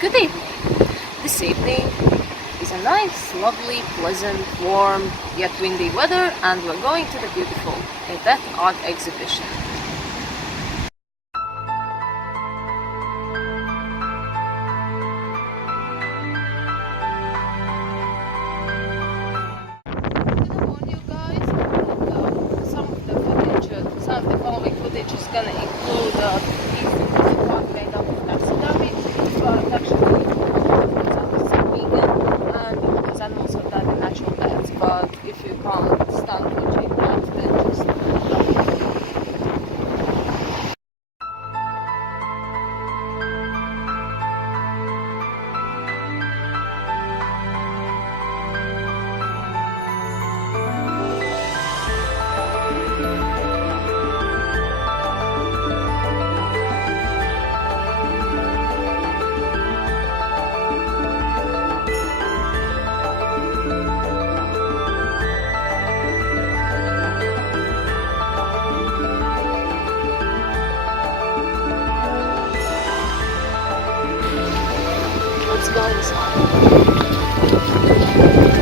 Good evening. This evening is a nice, lovely, pleasant, warm, yet windy weather, and we're going to the beautiful Death Art Exhibition. Some of the following footage is going to include a part made up of taxidermy, but actually these are vegan and those animals have died in natural deaths, but if you can't stand watching that, then just let's go inside.